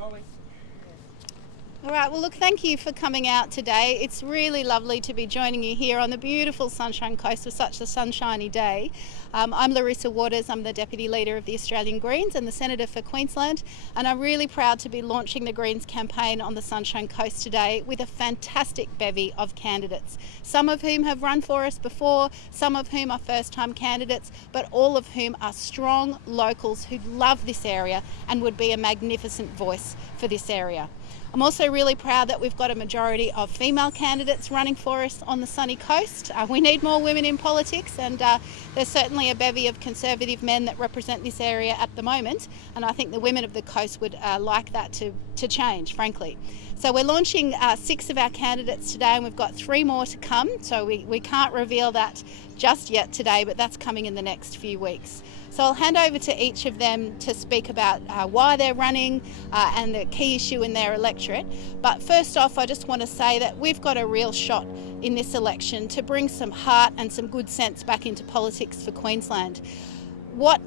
All right, well, look, thank you for coming out today. It's really lovely to be joining you here on the beautiful Sunshine Coast with such a sunshiny day. I'm Larissa Waters, I'm the Deputy Leader of the Australian Greens and the Senator for Queensland, and I'm really proud to be launching the Greens campaign on the Sunshine Coast today with a fantastic bevy of candidates, some of whom have run for us before, some of whom are first-time candidates, but all of whom are strong locals who love this area and would be a magnificent voice for this area. I'm also really proud that we've got a majority of female candidates running for us on the sunny coast. We need more women in politics, and there's certainly a bevy of Conservative men that represent this area at the moment, and I think the women of the coast would like that to change, frankly. So we're launching 6 of our candidates today, and we've got 3 more to come, so we can't reveal that just yet today, but that's coming in the next few weeks. So I'll hand over to each of them to speak about why they're running and the key issue in their electorate. But first off, I just want to say that we've got a real shot in this election to bring some heart and some good sense back into politics for Queensland. What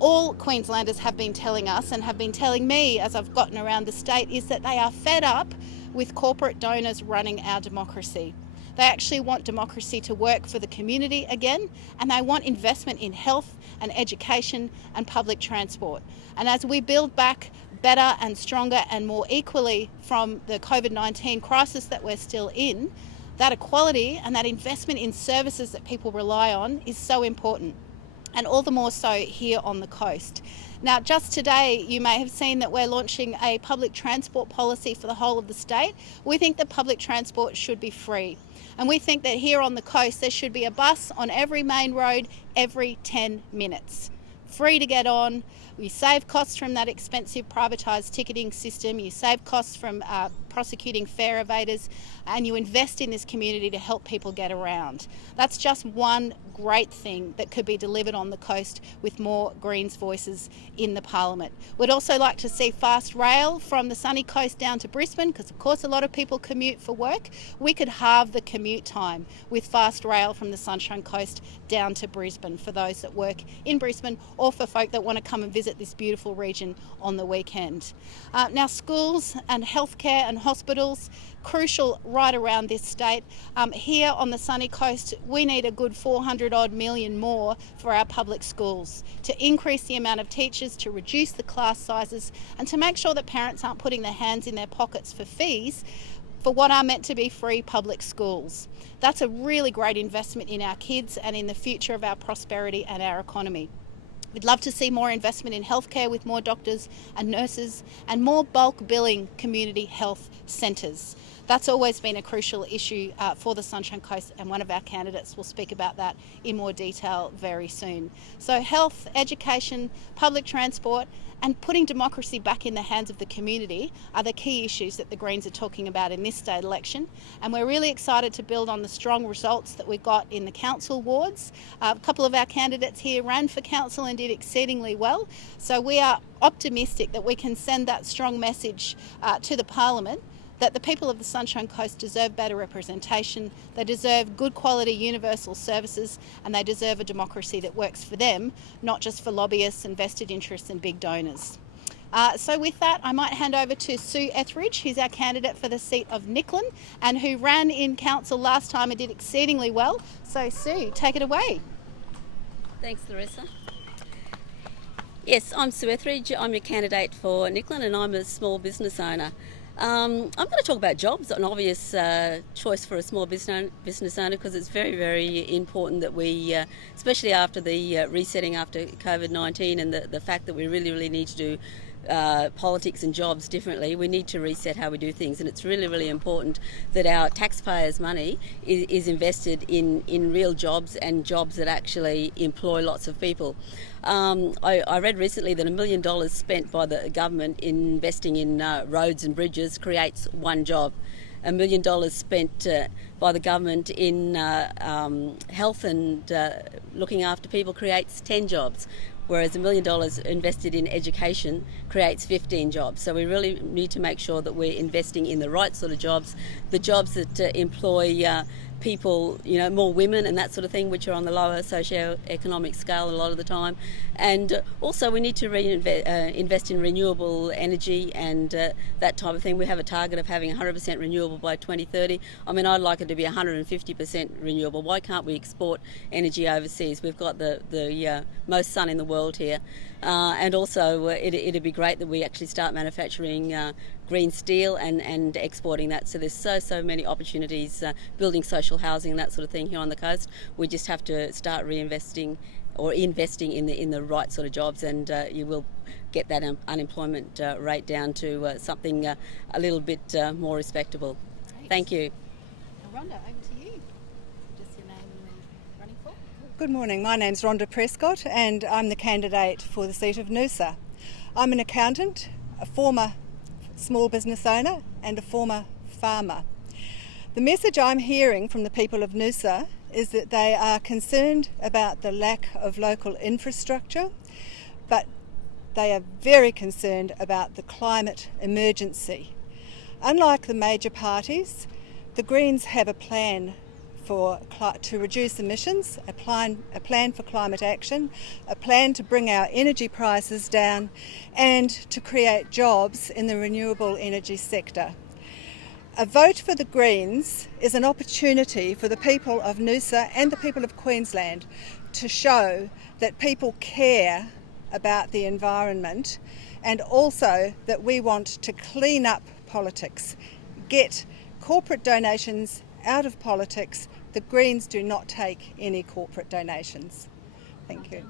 all Queenslanders have been telling us and have been telling me as I've gotten around the state is that they are fed up with corporate donors running our democracy. They actually want democracy to work for the community again, and they want investment in health and education and public transport. And as we build back better and stronger and more equally from the COVID-19 crisis that we're still in, that equality and that investment in services that people rely on is so important, and all the more so here on the coast. Now, just today, you may have seen that we're launching a public transport policy for the whole of the state. We think that public transport should be free. And we think that here on the coast, there should be a bus on every main road every 10 minutes. Free to get on. You save costs from that expensive privatised ticketing system. You save costs from prosecuting fare evaders, and you invest in this community to help people get around. That's just one great thing that could be delivered on the coast with more Greens voices in the Parliament. We'd also like to see fast rail from the sunny coast down to Brisbane, because of course a lot of people commute for work. We could halve the commute time with fast rail from the Sunshine Coast down to Brisbane for those that work in Brisbane, or for folk that want to come and visit this beautiful region on the weekend. Now, schools and healthcare and hospitals, crucial right around this state. Here on the sunny coast, we need a good 400 odd million more for our public schools to increase the amount of teachers, to reduce the class sizes, and to make sure that parents aren't putting their hands in their pockets for fees for what are meant to be free public schools. That's a really great investment in our kids and in the future of our prosperity and our economy. We'd love to see more investment in healthcare with more doctors and nurses, and more bulk billing community health centres. That's always been a crucial issue for the Sunshine Coast, and one of our candidates will speak about that in more detail very soon. So health, education, public transport, and putting democracy back in the hands of the community are the key issues that the Greens are talking about in this state election. And we're really excited to build on the strong results that we got in the council wards. A couple of our candidates here ran for council and did exceedingly well. So we are optimistic that we can send that strong message to the Parliament that the people of the Sunshine Coast deserve better representation, they deserve good quality universal services, and they deserve a democracy that works for them, not just for lobbyists and vested interests and big donors. So with that, I might hand over to Sue Etheridge, who's our candidate for the seat of Nicklin and who ran in council last time and did exceedingly well. So Sue, take it away. Thanks, Larissa. Yes, I'm Sue Etheridge. I'm your candidate for Nicklin, and I'm a small business owner. I'm going to talk about jobs, an obvious choice for a small business owner, because it's very, very important that we, especially after the resetting after COVID-19 and the fact that we really, really need to do politics and jobs differently, we need to reset how we do things, and it's really, really important that our taxpayers' money is invested in real jobs and jobs that actually employ lots of people. I read recently that $1 million spent by the government investing in roads and bridges creates one job. $1 million spent by the government in health and looking after people creates 10 jobs. Whereas $1 million invested in education creates 15 jobs. So we really need to make sure that we're investing in the right sort of jobs, the jobs that employ people, more women and that sort of thing, which are on the lower socio-economic scale a lot of the time. And also we need to invest in renewable energy and that type of thing. We have a target of having 100% renewable by 2030. I mean, I'd like it to be 150% renewable. Why can't we export energy overseas? We've got the most sun in the world here. And also it'd be great that we actually start manufacturing green steel and exporting that. So there's so many opportunities, building social housing and that sort of thing here on the coast. We just have to start reinvesting or investing in the right sort of jobs, and you will get that unemployment rate down to something a little bit more respectable. Great. Thank you. Now, Rhonda, over to you. Just your name and where you're running for. Good morning, my name's Rhonda Scott and I'm the candidate for the seat of Noosa. I'm an accountant, a former small business owner and a former farmer. The message I'm hearing from the people of Noosa is that they are concerned about the lack of local infrastructure, but they are very concerned about the climate emergency. Unlike the major parties, the Greens have a plan to reduce emissions, a plan for climate action, a plan to bring our energy prices down and to create jobs in the renewable energy sector. A vote for the Greens is an opportunity for the people of Noosa and the people of Queensland to show that people care about the environment and also that we want to clean up politics, get corporate donations out of politics. The Greens do not take any corporate donations. Thank you.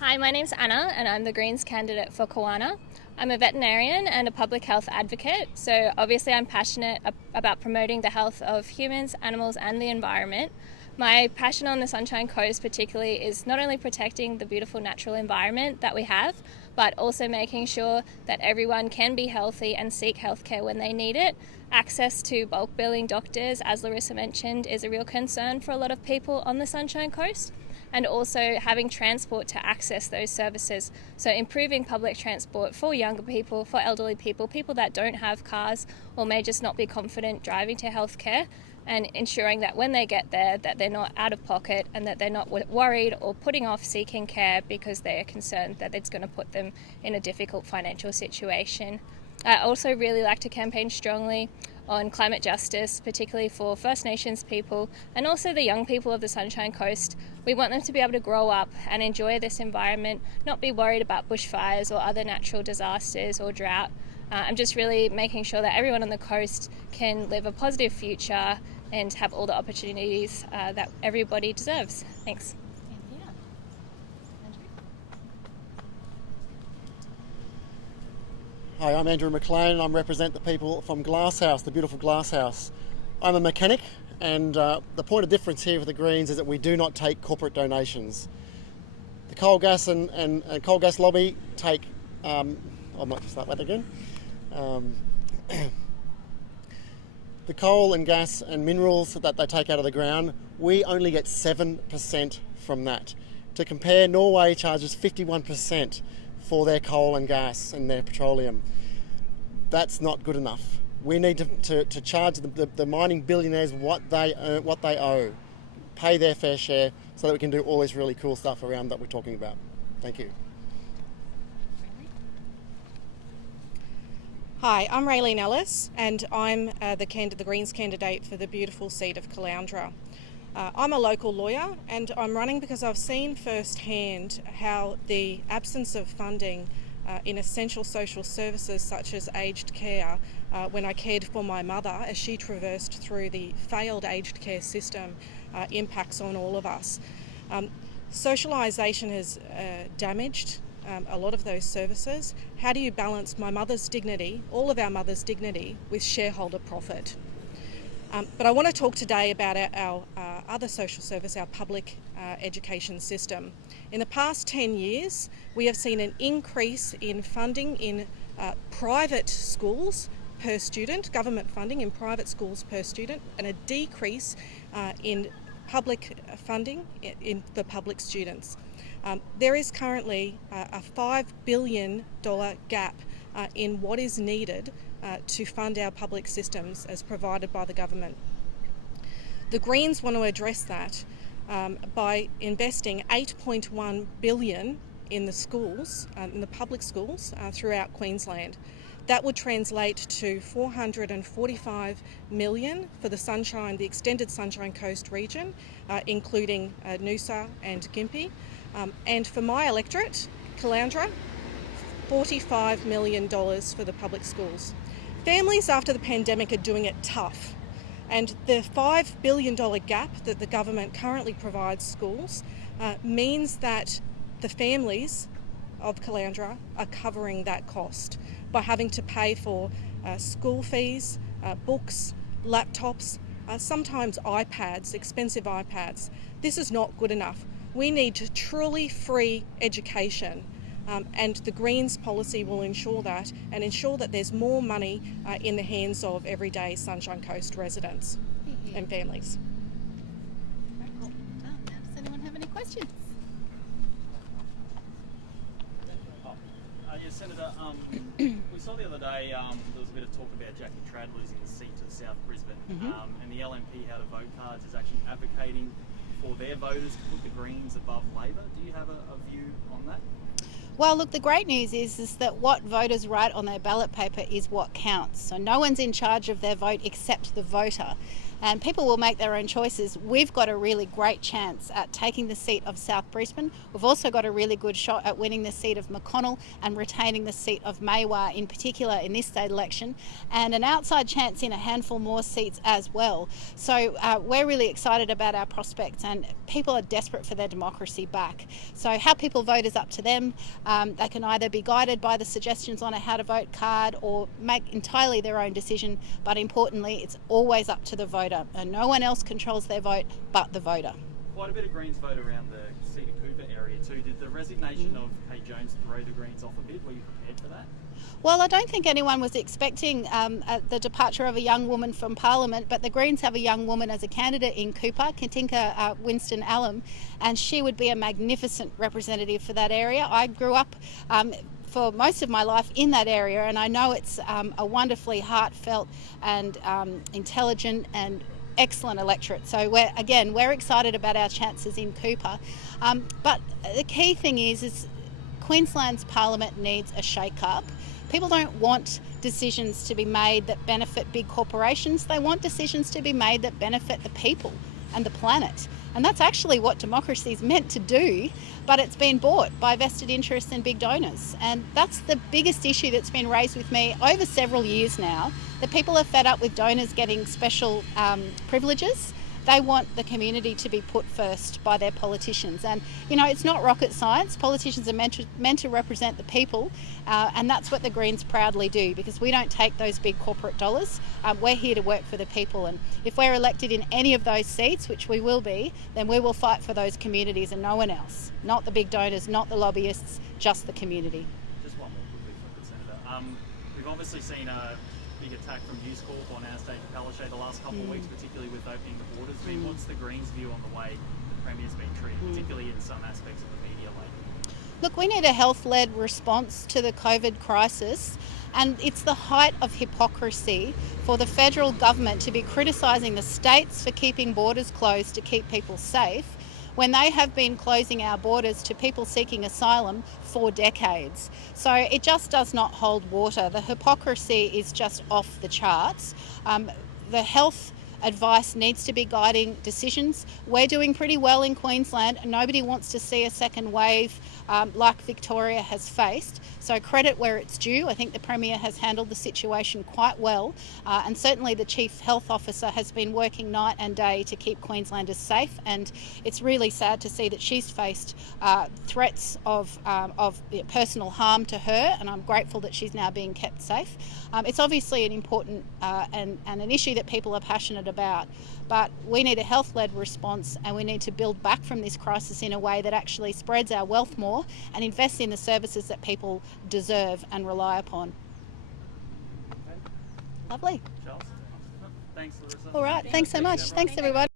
Hi, my name's Anna and I'm the Greens candidate for Kawana. I'm a veterinarian and a public health advocate, so obviously I'm passionate about promoting the health of humans, animals and the environment. My passion on the Sunshine Coast particularly is not only protecting the beautiful natural environment that we have, but also making sure that everyone can be healthy and seek healthcare when they need it. Access to bulk billing doctors, as Larissa mentioned, is a real concern for a lot of people on the Sunshine Coast, and also having transport to access those services. So improving public transport for younger people, for elderly people, people that don't have cars or may just not be confident driving to healthcare, and ensuring that when they get there that they're not out of pocket and that they're not worried or putting off seeking care because they are concerned that it's going to put them in a difficult financial situation. I also really like to campaign strongly on climate justice, particularly for First Nations people and also the young people of the Sunshine Coast. We want them to be able to grow up and enjoy this environment, not be worried about bushfires or other natural disasters or drought. I'm just really making sure that everyone on the coast can live a positive future and have all the opportunities that everybody deserves. Thanks. Hi, I'm Andrew McLean and I represent the people from Glasshouse, the beautiful Glasshouse. I'm a mechanic and the point of difference here for the Greens is that we do not take corporate donations. The coal gas and coal gas lobby take, I might just start that again. The coal and gas and minerals that they take out of the ground, we only get 7% from that. To compare, Norway charges 51% for their coal and gas and their petroleum. That's not good enough. We need to charge the mining billionaires what they owe, pay their fair share so that we can do all this really cool stuff around that we're talking about. Thank you. Hi, I'm Rayleen Ellis and I'm the Greens candidate for the beautiful seat of Caloundra. I'm a local lawyer and I'm running because I've seen firsthand how the absence of funding in essential social services such as aged care, when I cared for my mother as she traversed through the failed aged care system, impacts on all of us. Socialisation has damaged a lot of those services. How do you balance my mother's dignity, all of our mother's dignity, with shareholder profit? But I want to talk today about our other social service, our public education system. In the past 10 years, we have seen an increase in funding in private schools per student, government funding in private schools per student, and a decrease in public funding for public students. There is currently a $5 billion gap in what is needed to fund our public systems as provided by the government. The Greens want to address that by investing $8.1 billion in the schools, in the public schools throughout Queensland. That would translate to $445 million for the extended Sunshine Coast region, including Noosa and Gympie. And for my electorate, Caloundra, $45 million for the public schools. Families after the pandemic are doing it tough. And the $5 billion gap that the government currently provides schools means that the families of Caloundra are covering that cost by having to pay for school fees, books, laptops, sometimes iPads, expensive iPads. This is not good enough. We need truly free education, and the Greens policy will ensure that and ensure that there's more money in the hands of everyday Sunshine Coast residents and families. Does anyone have any questions? Yes, Senator, we saw the other day there was a bit of talk about Jackie Trad losing the seat to South Brisbane, and the LNP How to Vote cards is actually advocating for their voters to put the Greens above Labor. Do you have a view on that? Well, look, the great news is that what voters write on their ballot paper is what counts. So no one's in charge of their vote except the voter. And people will make their own choices. We've got a really great chance at taking the seat of South Brisbane. We've also got a really good shot at winning the seat of McConnell and retaining the seat of Maiwar in particular in this state election, and an outside chance in a handful more seats as well. So we're really excited about our prospects, and people are desperate for their democracy back. So how people vote is up to them. They can either be guided by the suggestions on a how to vote card or make entirely their own decision, but importantly, it's always up to the voter. And no one else controls their vote but the voter. Quite a bit of Greens vote around the Cedar Cooper area too. Did the resignation of Kate Jones throw the Greens off a bit? Were you prepared for that? Well, I don't think anyone was expecting the departure of a young woman from Parliament, but the Greens have a young woman as a candidate in Cooper, Katinka Winston-Allen, and she would be a magnificent representative for that area. I grew up for most of my life in that area, and I know it's a wonderfully heartfelt and intelligent and excellent electorate. So we're excited about our chances in Cooper. But the key thing is Queensland's Parliament needs a shake-up. People don't want decisions to be made that benefit big corporations. They want decisions to be made that benefit the people and the planet. And that's actually what democracy is meant to do, but it's been bought by vested interests and big donors. And that's the biggest issue that's been raised with me over several years now, that people are fed up with donors getting special privileges. They want the community to be put first by their politicians. And, you know, it's not rocket science. Politicians are meant to represent the people, and that's what the Greens proudly do, because we don't take those big corporate dollars. We're here to work for the people. And if we're elected in any of those seats, which we will be, then we will fight for those communities and no one else. Not the big donors, not the lobbyists, just the community. Just one more quickly for the Senator. We've obviously seen a big attack from News Corp on our state of Palaszczuk the last couple of weeks, particularly with opening the borders. I mean, what's the Greens' view on the way the Premier's been treated, particularly in some aspects of the media lately? Look, we need a health-led response to the COVID crisis, and it's the height of hypocrisy for the federal government to be criticising the states for keeping borders closed to keep people safe, when they have been closing our borders to people seeking asylum for decades. So it just does not hold water. The hypocrisy is just off the charts. The health advice needs to be guiding decisions. We're doing pretty well in Queensland, and nobody wants to see a second wave like Victoria has faced. So credit where it's due. I think the Premier has handled the situation quite well, and certainly the Chief Health Officer has been working night and day to keep Queenslanders safe, and it's really sad to see that she's faced threats of personal harm to her, and I'm grateful that she's now being kept safe. It's obviously an important and an issue that people are passionate about, but we need a health-led response, and we need to build back from this crisis in a way that actually spreads our wealth more and invests in the services that people deserve and rely upon. Okay. Lovely. Charles? Thanks, Larissa. All right, thanks so much. Thanks, everybody.